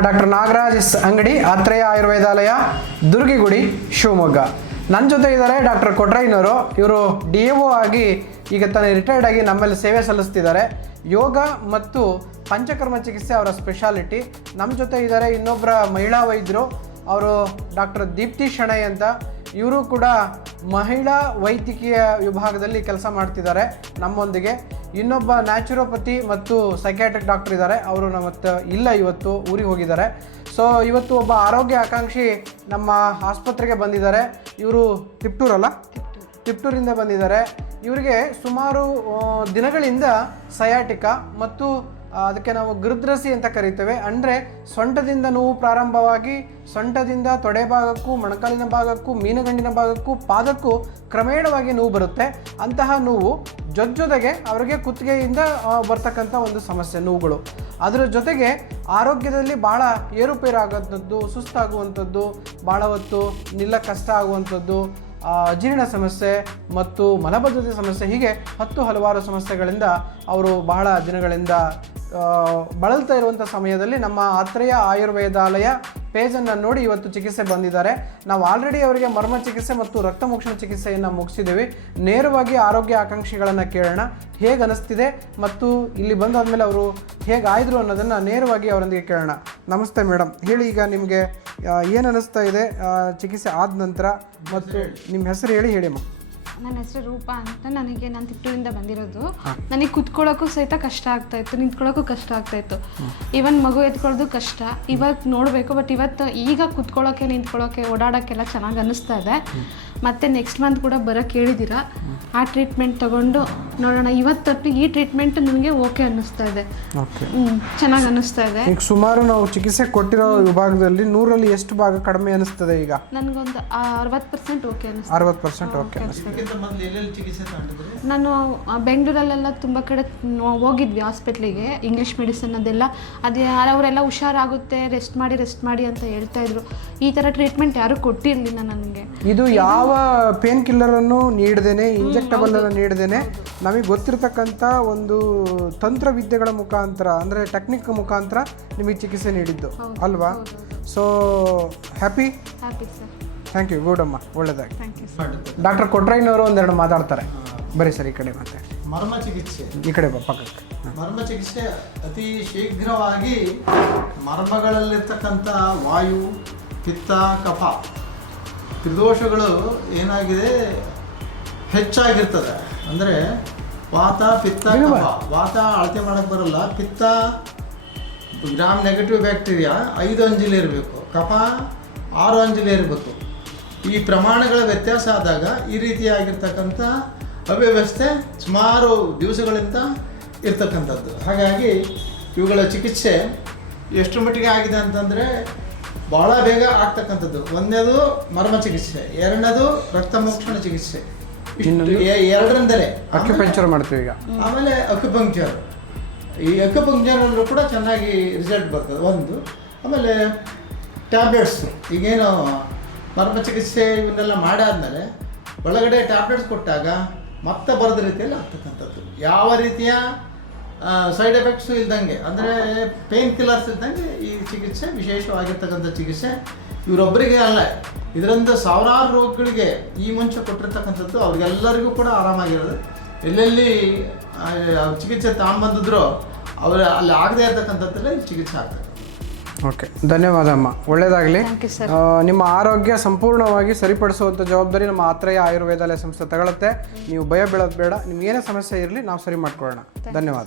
Doctor Nagaraj S ಅಂಗಡಿ, ಆತ್ರೇಯ ಆಯುರ್ವೇದಾಲಯ, ದುರ್ಗಿಗುಡಿ, ಶಿವಮೊಗ್ಗ. ನನ್ನ ಜೊತೆ ಇದ್ದಾರೆ ಡಾಕ್ಟರ್ ಕೊಟ್ರೈನವರು ಇವರು ಡಿ ಎ ಆಗಿ ಈಗ ತಾನೇ ರಿಟೈರ್ಡ್ ಆಗಿ ನಮ್ಮಲ್ಲಿ ಸೇವೆ ಸಲ್ಲಿಸ್ತಿದ್ದಾರೆ. ಯೋಗ ಮತ್ತು ಪಂಚಕರ್ಮ ಚಿಕಿತ್ಸೆ ಅವರ ಸ್ಪೆಷಾಲಿಟಿ ನಮ್ಮ ಜೊತೆ ಇದ್ದಾರೆ ಇನ್ನೊಬ್ಬರ ಮಹಿಳಾ ವೈದ್ಯರು. ಅವರು ಡಾಕ್ಟರ್ ದೀಪ್ತಿ ಶೆಣೈ ಅಂತ. ಇವರು ಕೂಡ ಮಹಿಳಾ ವೈದ್ಯಕೀಯ ವಿಭಾಗದಲ್ಲಿ ಕೆಲಸ ಮಾಡ್ತಿದ್ದಾರೆ. ನಮ್ಮೊಂದಿಗೆ ಇನ್ನೊಬ್ಬ ನ್ಯಾಚುರೋಪತಿ ಮತ್ತು ಸೈಕ್ಯಾಟ್ರಿಕ್ ಡಾಕ್ಟರ್ ಇದ್ದಾರೆ. ಅವರು ನಮ್ಮ ಇಲ್ಲ ಇವತ್ತು, ಊರಿಗೆ ಹೋಗಿದ್ದಾರೆ. ಸೊ ಇವತ್ತು ಒಬ್ಬ ಆರೋಗ್ಯ ಆಕಾಂಕ್ಷಿ ನಮ್ಮ ಆಸ್ಪತ್ರೆಗೆ ಬಂದಿದ್ದಾರೆ. ಇವರು ತಿಪ್ಟೂರಲ್ಲ ತಿಪ್ಟೂರಿಂದ ಬಂದಿದ್ದಾರೆ. ಇವರಿಗೆ ಸುಮಾರು ದಿನಗಳಿಂದ ಸಯಾಟಿಕ ಮತ್ತು ಅದಕ್ಕೆ ನಾವು ಗೃದ್ರಸಿ ಅಂತ ಕರಿತೇವೆ. ಅಂದರೆ ಸೊಂಟದಿಂದ ನೋವು ಪ್ರಾರಂಭವಾಗಿ ಸೊಂಟದಿಂದ ತೊಡೆ ಭಾಗಕ್ಕೂ, ಮೊಣಕಾಲಿನ ಭಾಗಕ್ಕೂ, ಮೀನುಗಂಡಿನ ಭಾಗಕ್ಕೂ, ಪಾದಕ್ಕೂ ಕ್ರಮೇಣವಾಗಿ ನೋವು ಬರುತ್ತೆ. ಅಂತಹ ನೋವು ಜೊತೆಗೆ ಅವರಿಗೆ ಕುತ್ತಿಗೆಯಿಂದ ಬರ್ತಕ್ಕಂಥ ಒಂದು ಸಮಸ್ಯೆ, ನೋವುಗಳು. ಅದರ ಜೊತೆಗೆ ಆರೋಗ್ಯದಲ್ಲಿ ಭಾಳ ಏರುಪೇರು ಆಗೋಂಥದ್ದು ಸುಸ್ತಾಗುವಂಥದ್ದು, ಭಾಳ ಹೊತ್ತು ನಿಲ್ಲ ಕಷ್ಟ ಆಗುವಂಥದ್ದು ಜೀರ್ಣ ಸಮಸ್ಯೆ ಮತ್ತು ಮಲಬದ್ಧತೆ ಸಮಸ್ಯೆ, ಹೀಗೆ ಹತ್ತು ಹಲವಾರು ಸಮಸ್ಯೆಗಳಿಂದ ಅವರು ಬಹಳ ದಿನಗಳಿಂದ ಬಳಲ್ತಾ ಇರುವಂಥ ಸಮಯದಲ್ಲಿ ನಮ್ಮ ಆತ್ರೇಯ ಆಯುರ್ವೇದಾಲಯ ಪೇಜನ್ನು ನೋಡಿ ಇವತ್ತು ಚಿಕಿತ್ಸೆ ಬಂದಿದ್ದಾರೆ. ನಾವು ಆಲ್ರೆಡಿ ಅವರಿಗೆ ಮರ್ಮ ಚಿಕಿತ್ಸೆ ಮತ್ತು ರಕ್ತಮೋಕ್ಷಣ ಚಿಕಿತ್ಸೆಯನ್ನು ಮುಗಿಸಿದ್ದೀವಿ ನೇರವಾಗಿ ಆರೋಗ್ಯ ಆಕಾಂಕ್ಷಿಗಳನ್ನು ಕೇಳೋಣ. ಹೇಗೆ ಅನಿಸ್ತಿದೆ ಮತ್ತು ಇಲ್ಲಿ ಬಂದಾದ್ಮೇಲೆ ಅವರು ಹೇಗೆ ಆಯಿದ್ರು ಅನ್ನೋದನ್ನು ನೇರವಾಗಿ ಅವರೊಂದಿಗೆ ಕೇಳೋಣ. ನಮಸ್ತೆ ಮೇಡಮ್ ಹೇಳಿ ಈಗ ನಿಮಗೆ ಏನು ಅನ್ನಿಸ್ತಾ ಇದೆ ಚಿಕಿತ್ಸೆ ಆದ ನಂತರ ಮತ್ತು ನಿಮ್ಮ ಹೆಸರು ಹೇಳಿ ಹೇಳಿ ಅಮ್ಮ ನನ್ನ ಹೆಸರು ರೂಪಾ ಅಂತ ನನಗೆ ನಾನು ತಿಟ್ಟೂರಿಂದ ಬಂದಿರೋದು. ನನಗೆ ಕುತ್ಕೊಳ್ಳೋಕ್ಕೂ ಸಹಿತ ಕಷ್ಟ ಆಗ್ತಾ ಇತ್ತು ನಿಂತ್ಕೊಳ್ಳೋಕ್ಕೂ ಕಷ್ಟ ಆಗ್ತಾ ಇತ್ತು. ಇವನ್ ಮಗು ಎತ್ಕೊಳ್ಳೋದು ಕಷ್ಟ. ಇವತ್ತು ನೋಡಬೇಕು ಬಟ್ ಇವತ್ತು ಈಗ ಕುತ್ಕೊಳ್ಳೋಕೆ ನಿಂತ್ಕೊಳ್ಳೋಕೆ ಓಡಾಡೋಕ್ಕೆಲ್ಲ ಚೆನ್ನಾಗಿ ಅನ್ನಿಸ್ತಾ ಇದೆ. ಮತ್ತೆ ನೆಕ್ಸ್ಟ್ ಮಂತ್ ಕೂಡ ಬರೋಕ್ಕೆ ಹೇಳಿದ್ದೀರಾ ಆ ಟ್ರೀಟ್ಮೆಂಟ್ ತಗೊಂಡು ನೋಡೋಣ. ಇವತ್ತು ಈ ಟ್ರೀಟ್ಮೆಂಟ್ ನನಗೆ ಓಕೆ ಅನ್ನಿಸ್ತಾ ಇದೆ. ಓಕೆ ಚೆನ್ನಾಗಿ ಅನ್ನಿಸ್ತಾ ಇದೆ. ಈಗ ಸುಮಾರು ನಾವು ಚಿಕಿತ್ಸೆ ಕೊಟ್ಟಿರೋ ವಿಭಾಗದಲ್ಲಿ ನೂರಲ್ಲಿ ಎಷ್ಟು ಭಾಗ ಕಡಿಮೆ ಅನಿಸ್ತದೆ ಈಗ? ನನಗೊಂದು ಅರವತ್ತು ಪರ್ಸೆಂಟ್ ಓಕೆ ಅನ್ನಿಸ್ತದೆ. ಅರವತ್ತು ಪರ್ಸೆಂಟ್ ಓಕೆ ಮೊದಲು ಎಲ್ಲೆಲ್ಲಿ ಚಿಕಿತ್ಸೆ ತಗೊಂಡಿದ್ರಿ? ನಾನು ಆ, ಬೆಂಗಳೂರಲ್ಲೆಲ್ಲ ತುಂಬ ಕಡೆ ಹೋಗಿದ್ವಿ ಹಾಸ್ಪಿಟ್ಲಿಗೆ ಇಂಗ್ಲೀಷ್ ಮೆಡಿಸಿನ್ ಅದೆಲ್ಲ. ಅದೇ ಅವರೆಲ್ಲ ಹುಷಾರಾಗುತ್ತೆ ರೆಸ್ಟ್ ಮಾಡಿ ರೆಸ್ಟ್ ಮಾಡಿ ಅಂತ ಹೇಳ್ತಾ ಇದ್ರು. ಈ ಥರ ಟ್ರೀಟ್ಮೆಂಟ್ ಯಾರೂ ಕೊಟ್ಟಿರಲಿಲ್ಲ ನನಗೆ. ಇದು ಯಾವ ಪೇನ್ ಕಿಲ್ಲರನ್ನು ನೀಡದೇನೆ ಇಂಜೆಕ್ಟಬಲ್ ಅನ್ನು ನೀಡದೇನೆ ನಮಗೆ ಗೊತ್ತಿರತಕ್ಕಂಥ ಒಂದು ತಂತ್ರ ವಿದ್ಯೆಗಳ ಮುಖಾಂತರ ಅಂದರೆ ಟೆಕ್ನಿಕ್ ಮುಖಾಂತರ ನಿಮಗೆ ಚಿಕಿತ್ಸೆ ನೀಡಿದ್ದು. ಅಲ್ವಾ? So happy thank you good ಅಮ್ಮ ಒಳ್ಳೆದಾಗಿ ಥ್ಯಾಂಕ್ ಯು ಡಾಕ್ಟರ್ ಕೊಟ್ರೈನವರು ಒಂದೆರಡು ಮಾತಾಡ್ತಾರೆ. ಬರಿ ಸರ್ ಈ ಕಡೆ ಮತ್ತೆ. ಮರ್ಮ ಚಿಕಿತ್ಸೆ. ಈ ಕಡೆ ಬಾ ಪಕ್ಕಕ್ಕೆ. ಮರ್ಮ ಚಿಕಿತ್ಸೆ ಅತಿ ಶೀಘ್ರವಾಗಿ ಮರ್ಮಗಳಲ್ಲಿರ್ತಕ್ಕಂಥ ವಾಯು ಪಿತ್ತ ಕಫ. ತ್ರಿದೋಷಗಳು ಏನಾಗಿದೆ? ಹೆಚ್ಚಾಗಿರ್ತದೆ. ಅಂದರೆ ವಾತ ಪಿತ್ತ ಕಫ. ವಾತ ಅಳತೆ ಮಾಡಕ್ಕೆ ಬರಲ್ಲ. ಪಿತ್ತ ಗ್ರಾಮ್ ನೆಗೆಟಿವ್ ಬ್ಯಾಕ್ಟೀರಿಯಾ ಐದು ಅಂಜಲಿ ಇರಬೇಕು. ಕಫ ಆರು ಅಂಜಲಿ ಇರಬೇಕು. ಈ ಪ್ರಮಾಣಗಳ ವ್ಯತ್ಯಾಸ ಆದಾಗ ಈ ರೀತಿಯಾಗಿರ್ತಕ್ಕಂಥ ಅವ್ಯವಸ್ಥೆ ಸುಮಾರು ದಿವಸಗಳಿಂದ ಇರ್ತಕ್ಕಂಥದ್ದು. ಹಾಗಾಗಿ ಇವುಗಳ ಚಿಕಿತ್ಸೆ ಎಷ್ಟು ಮಟ್ಟಿಗೆ ಆಗಿದೆ ಅಂತಂದರೆ ಭಾಳ ಬೇಗ ಆಗ್ತಕ್ಕಂಥದ್ದು. ಒಂದನೇದು ಮರ್ಮ ಚಿಕಿತ್ಸೆ ಎರಡನೇದು ರಕ್ತಮೋಕ್ಷಣ ಚಿಕಿತ್ಸೆ. ಇಷ್ಟು ಎ- ಎರಡರಿಂದಲೇ. ಅಕ್ಯುಪಂಚರ್ ಮಾಡ್ತೀವಿ ಈಗ. ಆಮೇಲೆ ಅಕ್ಯುಪಂಕ್ಚರ್ ಈ ಅಕ್ಯುಪಂಕ್ಚರಲ್ಲೂ ಕೂಡ ಚೆನ್ನಾಗಿ ರಿಸಲ್ಟ್ ಬರ್ತದೆ ಒಂದು. ಆಮೇಲೆ ಟ್ಯಾಬ್ಲೆಟ್ಸ್ ಈಗೇನು ಮರ್ಮ ಚಿಕಿತ್ಸೆ ಇವನ್ನೆಲ್ಲ ಮಾಡಾದ್ಮೇಲೆ ಒಳಗಡೆ ಟ್ಯಾಬ್ಲೆಟ್ಸ್ ಕೊಟ್ಟಾಗ ಮತ್ತೆ ಬರದ ರೀತಿಯಲ್ಲಿ ಆಗ್ತಕ್ಕಂಥದ್ದು. ಯಾವ ರೀತಿಯ ಸೈಡ್ ಎಫೆಕ್ಟ್ಸು ಇಲ್ದಂಗೆ. ಅಂದರೆ ಪೇನ್ ಕಿಲ್ಲರ್ಸ್ ಇದ್ದಂಗೆ ಈ ಚಿಕಿತ್ಸೆ ವಿಶೇಷವಾಗಿರ್ತಕ್ಕಂಥ ಚಿಕಿತ್ಸೆ ಇವರೊಬ್ಬರಿಗೆ ಅಲ್ಲ. ಇದರಿಂದ ಸಾವಿರಾರು ರೋಗಗಳಿಗೆ ಈ ಮುಂಚೆ ಕೊಟ್ಟಿರ್ತಕ್ಕಂಥದ್ದು ಅವ್ರಿಗೆಲ್ಲರಿಗೂ ಕೂಡ ಆರಾಮಾಗಿರೋದು. ಎಲ್ಲೆಲ್ಲಿ ಚಿಕಿತ್ಸೆ ತಗೊಂಬಂದಿದ್ರು ಅವ್ರು, ಅಲ್ಲಿ ಆಗದೇ ಇರ್ತಕ್ಕಂಥದ್ದಲ್ಲೇ ಚಿಕಿತ್ಸೆ ಆಗ್ತದೆ. ಓಕೆ ಧನ್ಯವಾದ ಅಮ್ಮ. ಒಳ್ಳೇದಾಗಲಿ. ನಿಮ್ಮ ಆರೋಗ್ಯ ಸಂಪೂರ್ಣವಾಗಿ ಸರಿಪಡಿಸುವಂಥ ಜವಾಬ್ದಾರಿ ನಮ್ಮ ಆತ್ರೇಯ ಆಯುರ್ವೇದಾಲಯ ಸಂಸ್ಥೆ ತಗೊಳುತ್ತೆ. ನೀವು ಭಯ ಬೀಳೋದು ಬೇಡ. ನಿಮ್ಗೆ ಏನೇ ಸಮಸ್ಯೆ ಇರಲಿ ನಾವು ಸರಿ ಮಾಡ್ಕೊಳ್ಳೋಣ. ಧನ್ಯವಾದ.